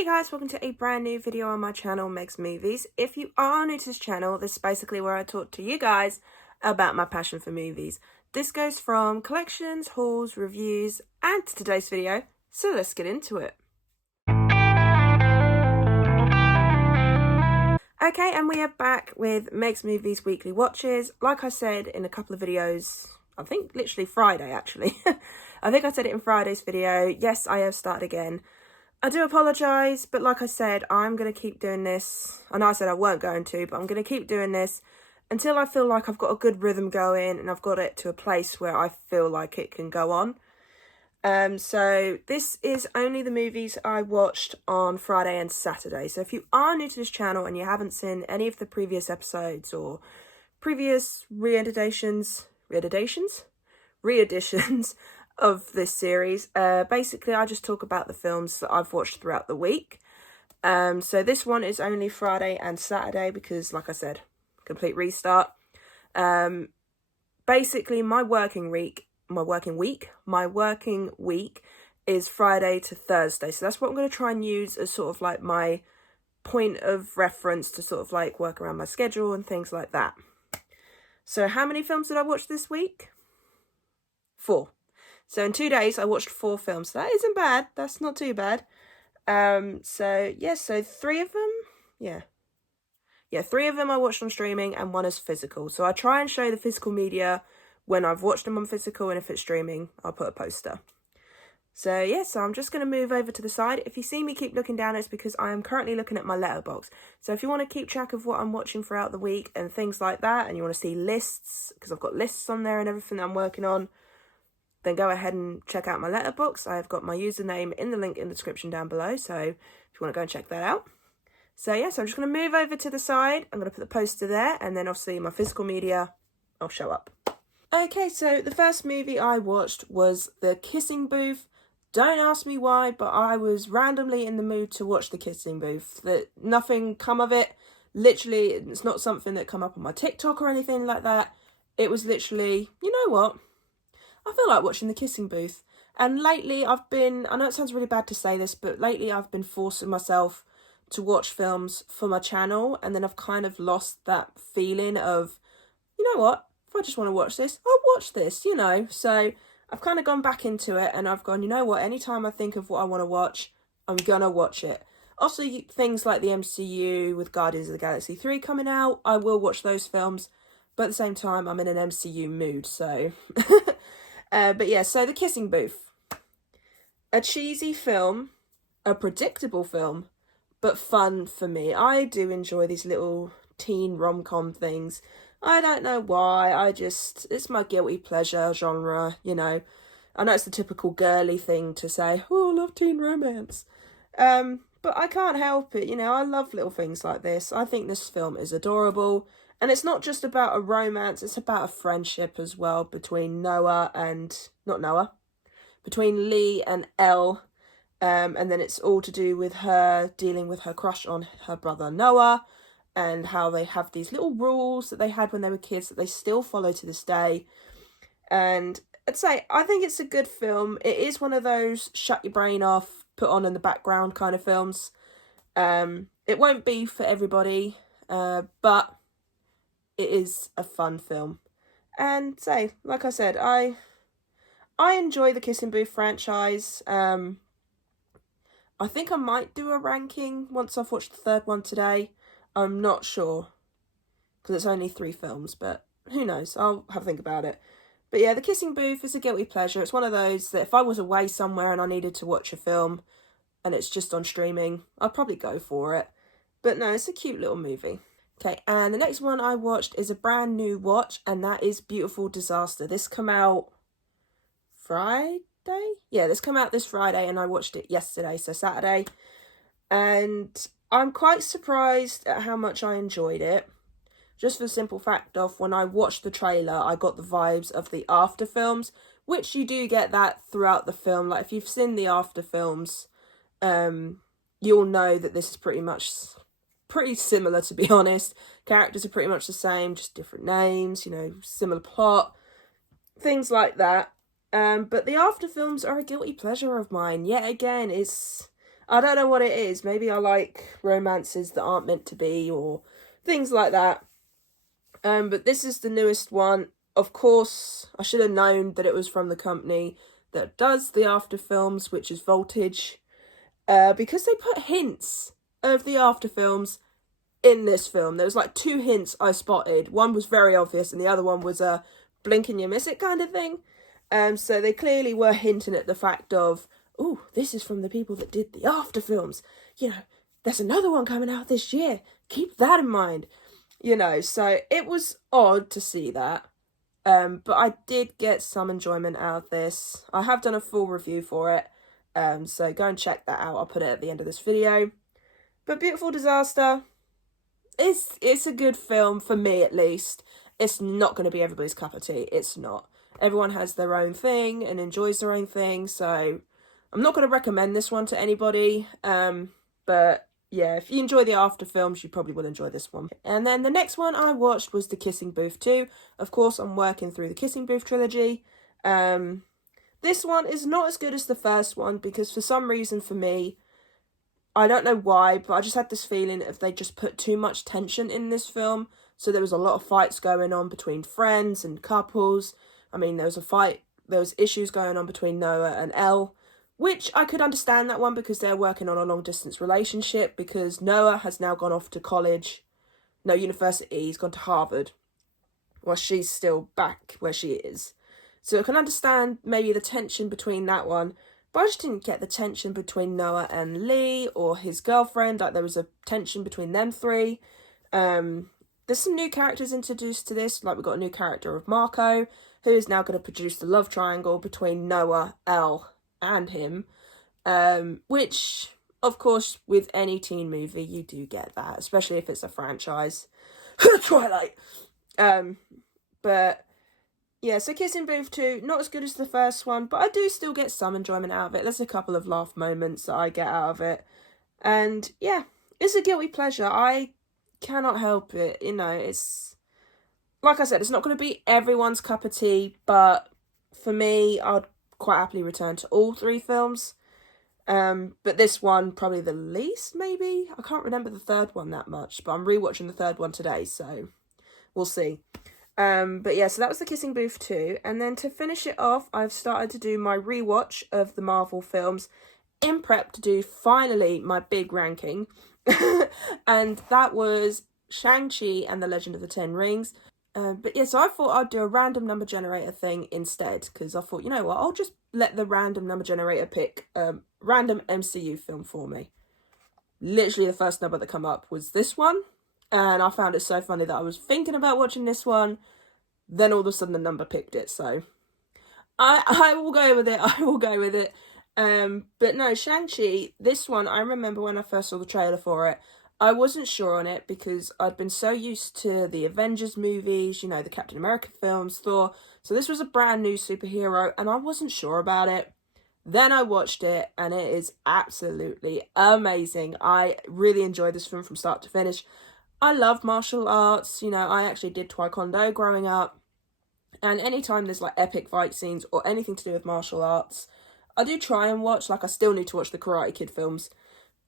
Hey guys, welcome to a brand new video on my channel, Megz Moviez. If you are new to this channel, this is basically where I talk to you guys about my passion for movies. This goes from collections, hauls, reviews, and today's video, so let's get into it. Okay, and we are back with Megz Moviez weekly watches. Like I said in a couple of videos, I think literally Friday actually. I think I said it in Friday's video. Yes, I have started again. I do apologise, but like I said, I'm going to keep doing this. I know I said I weren't going to, but I'm going to keep doing this until I feel like I've got a good rhythm going and I've got it to a place where I feel like it can go on. So this is only the movies I watched on Friday and Saturday. So if you are new to this channel and you haven't seen any of the previous episodes or previous re-editions of this series, basically I just talk about the films that I've watched throughout the week. So this one is only Friday and Saturday because, like I said, complete restart. Basically my working week is Friday to Thursday, so that's what I'm going to try and use as sort of like my point of reference to sort of like work around my schedule and things like that. So how many films did I watch this week? 4. So in 2 days, I watched 4 films. That isn't bad. That's not too bad. So 3 of them, yeah, 3 of them I watched on streaming and 1 is physical. So I try and show the physical media when I've watched them on physical, and if it's streaming, I'll put a poster. So yeah, so I'm just going to move over to the side. If you see me keep looking down, it's because I am currently looking at my Letterboxd. So if you want to keep track of what I'm watching throughout the week and things like that, and you want to see lists, because I've got lists on there and everything that I'm working on, then go ahead and check out my Letterboxd. I've got my username in the link in the description down below, so if you want to go and check that out. So yeah, so I'm just going to move over to the side. I'm going to put the poster there, and then obviously my physical media, I'll show up. Okay, so the first movie I watched was The Kissing Booth. Don't ask me why, but I was randomly in the mood to watch The Kissing Booth. Nothing come of it. Literally, it's not something that come up on my TikTok or anything like that. It was literally, you know what? I feel like watching The Kissing Booth. And lately I know it sounds really bad to say this, but lately I've been forcing myself to watch films for my channel, and then I've kind of lost that feeling of, you know what, if I just want to watch this, I'll watch this, you know. So I've kind of gone back into it, and I've gone, you know what, anytime I think of what I want to watch, I'm gonna watch it. Also, things like the MCU with Guardians of the Galaxy 3 coming out, I will watch those films, but at the same time I'm in an MCU mood, so but yeah, so The Kissing Booth. A cheesy film, a predictable film, but fun for me. I do enjoy these little teen rom-com things. I don't know why, it's my guilty pleasure genre, you know. I know it's the typical girly thing to say, oh, I love teen romance. But I can't help it, you know, I love little things like this. I think this film is adorable. And it's not just about a romance, it's about a friendship as well between between Lee and Elle. And then it's all to do with her dealing with her crush on her brother Noah, and how they have these little rules that they had when they were kids that they still follow to this day. And I'd say, I think it's a good film. It is one of those shut your brain off, put on in the background kind of films. It won't be for everybody, but it is a fun film. And say, like I said, I enjoy the Kissing Booth franchise. I think I might do a ranking once I've watched the 3rd one today. I'm not sure, because it's only 3 films, but who knows? I'll have a think about it. But yeah, The Kissing Booth is a guilty pleasure. It's one of those that if I was away somewhere and I needed to watch a film and it's just on streaming, I'd probably go for it. But no, it's a cute little movie. Okay, and the next one I watched is a brand new watch, and that is Beautiful Disaster. This come out Friday? Yeah, this come out this Friday, and I watched it yesterday, so Saturday. And I'm quite surprised at how much I enjoyed it. Just for the simple fact of when I watched the trailer, I got the vibes of the after films, which you do get that throughout the film. Like, if you've seen the after films, you'll know that this is pretty similar, to be honest. Characters are pretty much the same, just different names, you know, similar plot, things like that. But the after films are a guilty pleasure of mine. Yet again, I don't know what it is. Maybe I like romances that aren't meant to be or things like that. But this is the newest one. Of course, I should have known that it was from the company that does the after films, which is Voltage, because they put hints of the after films in this film. There was like 2 hints I spotted. One was very obvious and the other one was a blink and you miss it kind of thing. So they clearly were hinting at the fact of, oh, this is from the people that did the after films. You know, there's another one coming out this year. Keep that in mind. You know, so it was odd to see that. But I did get some enjoyment out of this. I have done a full review for it. So go and check that out. I'll put it at the end of this video. But Beautiful Disaster, it's a good film, for me at least. It's not going to be everybody's cup of tea. It's not. Everyone has their own thing and enjoys their own thing. So I'm not going to recommend this one to anybody. But yeah, if you enjoy the after films, you probably will enjoy this one. And then the next one I watched was The Kissing Booth 2. Of course, I'm working through the Kissing Booth trilogy. This one is not as good as the first one because for some reason for me, I don't know why, but I just had this feeling if they just put too much tension in this film. So there was a lot of fights going on between friends and couples. I mean, there was issues going on between Noah and Elle, which I could understand that one because they're working on a long distance relationship because Noah has now gone off to college. No, university. He's gone to Harvard. While she's still back where she is. So I can understand maybe the tension between that one. But I just didn't get the tension between Noah and Lee or his girlfriend. Like there was a tension between them 3. There's some new characters introduced to this. Like we've got a new character of Marco, who is now going to produce the love triangle between Noah, Elle, and him. Which, of course, with any teen movie, you do get that. Especially if it's a franchise. Twilight! But yeah, so Kissing Booth 2, not as good as the first one, but I do still get some enjoyment out of it. There's a couple of laugh moments that I get out of it. And yeah, it's a guilty pleasure. I cannot help it. You know, it's, like I said, it's not going to be everyone's cup of tea, but for me, I'd quite happily return to all 3 films. But this one, probably the least, maybe? I can't remember the third one that much, but I'm rewatching the third one today, so we'll see. But yeah, so that was The Kissing Booth 2. And then to finish it off, I've started to do my rewatch of the Marvel films in prep to do finally my big ranking. And that was Shang-Chi and the Legend of the Ten Rings. But yeah, so I thought I'd do a random number generator thing instead. Because I thought, you know what, I'll just let the random number generator pick a random MCU film for me. Literally the first number that came up was this one. And I found it so funny that I was thinking about watching this one. Then all of a sudden the number picked it. So I will go with it. I will go with it. But no, Shang-Chi, this one, I remember when I first saw the trailer for it, I wasn't sure on it because I'd been so used to the Avengers movies, you know, the Captain America films, Thor. So this was a brand new superhero and I wasn't sure about it. Then I watched it and it is absolutely amazing. I really enjoyed this film from start to finish. I love martial arts, you know, I actually did Taekwondo growing up. And anytime there's like epic fight scenes or anything to do with martial arts, I do try and watch, like I still need to watch the Karate Kid films.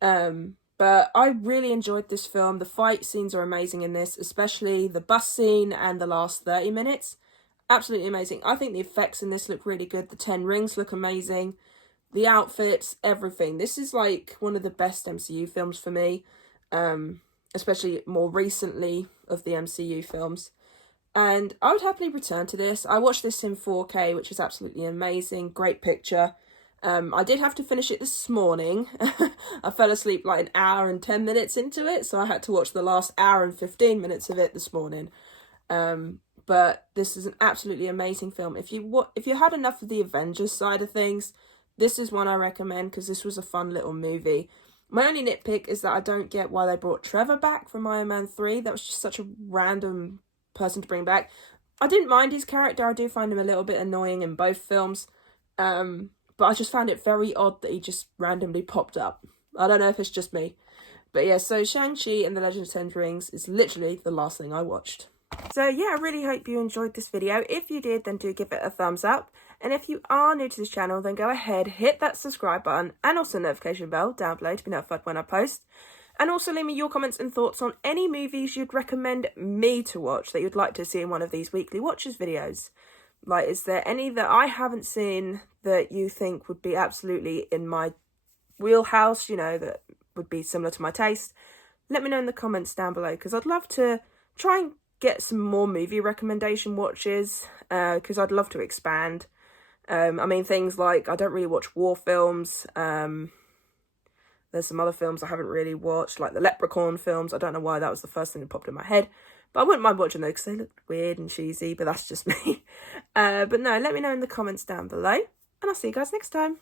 But I really enjoyed this film. The fight scenes are amazing in this, especially the bus scene and the last 30 minutes. Absolutely amazing. I think the effects in this look really good. The 10 rings look amazing. The outfits, everything. This is like one of the best MCU films for me. Especially more recently of the MCU films. And I would happily return to this. I watched this in 4K, which is absolutely amazing. Great picture. I did have to finish it this morning. I fell asleep like an hour and 10 minutes into it, so I had to watch the last hour and 15 minutes of it this morning. But this is an absolutely amazing film. If you had enough of the Avengers side of things, this is one I recommend because this was a fun little movie. My only nitpick is that I don't get why they brought Trevor back from Iron Man 3. That was just such a random person to bring back. I didn't mind his character. I do find him a little bit annoying in both films. But I just found it very odd that he just randomly popped up. I don't know if it's just me. But yeah, so Shang-Chi and the Legend of Ten Rings is literally the last thing I watched. So yeah, I really hope you enjoyed this video. If you did, then do give it a thumbs up. And if you are new to this channel, then go ahead, hit that subscribe button and also notification bell down below to be notified when I post. And also leave me your comments and thoughts on any movies you'd recommend me to watch that you'd like to see in one of these weekly watches videos. Like, is there any that I haven't seen that you think would be absolutely in my wheelhouse, you know, that would be similar to my taste? Let me know in the comments down below, because I'd love to try and get some more movie recommendation watches, because I'd love to expand. I mean, things like, I don't really watch war films. There's some other films I haven't really watched, like the Leprechaun films. I don't know why that was the first thing that popped in my head. But I wouldn't mind watching those because they look weird and cheesy, but that's just me. But no, let me know in the comments down below. And I'll see you guys next time.